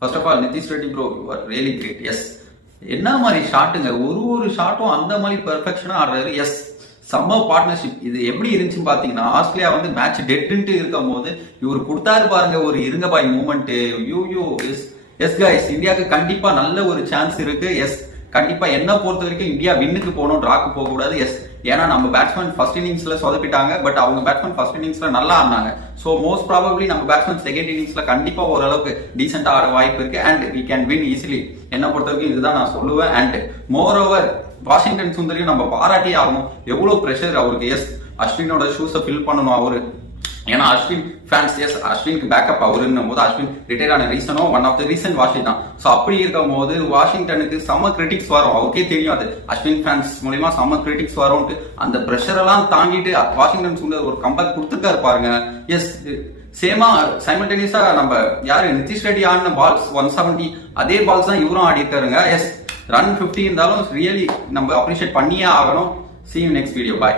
First of all Nitish Reddy bro you are really great. Yes, என்ன மாதிரி ஷாட்டுங்க, ஒரு ஷாட்டும் அந்த மாதிரி பெர்ஃபெக்ஷனா ஆடுறாரு. எஸ், செம்ம பார்ட்னர்ஷிப். இது எப்படி இருந்துச்சுன்னு பாத்தீங்கன்னா, ஆஸ்திரேலியா வந்து மேட்ச் டெட்டுன்ட்டு இருக்கும் போது இவர் கொடுத்தாரு பாருங்க ஒரு இருங்க பாய் மூமெண்ட். யூ எஸ் கைஸ், இந்தியாவுக்கு கண்டிப்பா நல்ல ஒரு சான்ஸ் இருக்கு. எஸ், கண்டிப்பா என்ன பொறுத்த வரைக்கும் இந்தியா வின்னுக்கு போகணும், டிராக்கு போக கூடாது. எஸ், ஏன்னா நம்ம பேட்ஸ்மேன் ஃபர்ஸ்ட் இன்னிங்ஸ்ல சொதப்பிட்டாங்க, பட் அவங்க பேட்ஸ்மேன் ஃபர்ஸ்ட் இன்னிங்ஸ்ல நல்லா ஆடினாங்க. ஸோ மோஸ்ட் ப்ராபப்லி நம்ம பேட்ஸ்மேன் செகண்ட் இன்னிங்ஸ்ல கண்டிப்பா ஓரளவுக்கு டீசென்டா ஆட வாய்ப்பு இருக்கு. And we can win easily. என்ன பொறுத்த வரைக்கும் இதுதான் நான் சொல்லுவேன். அண்ட் மோர் ஓவர் வாஷிங்டன் சுந்தரையும் நம்ம பாராட்டியே ஆகணும். எவ்வளவு பிரஷர் அவருக்கு. எஸ், அஸ்வினோட ஷூஸை ஃபில் பண்ணணும் அவரு. ஏன்னா அஸ்வின் ஃபேன்ஸ், எஸ் அஸ்வினுக்கு பேக்கப் அவருன்னும் போது அஸ்வின் ரிட்டையர் ஆன ரீசனோ one of the reason Washington. So அப்படி இருக்கும் போது வாஷிங்டனுக்கு செம்ம கிரிட்டிக்ஸ் வரும். அவருக்கே தெரியும் அது அஸ்வின் ஃபேன்ஸ் மூலியமா செம்ம கிரிட்டிக்ஸ் வரும்ட்டு. அந்த ப்ரெஷர் எல்லாம் தாண்டிட்டு வாஷிங்டன் சுந்தர் ஒரு கம்பேக் கொடுத்துருக்காரு பாருங்க. எஸ், சேமா சைமல்டேனியஸா நம்ம யாரு நிதிஷ் ரெட்டி ஆடின பால்ஸ் 170 அதே பால்ஸ் தான் இவரும் ஆடி இருக்காருங்க. எஸ், ரன் 50 இருந்தாலும் ரியலி நம்ம அப்ரிஷியேட் பண்ணியே ஆகணும். See you next video. Bye.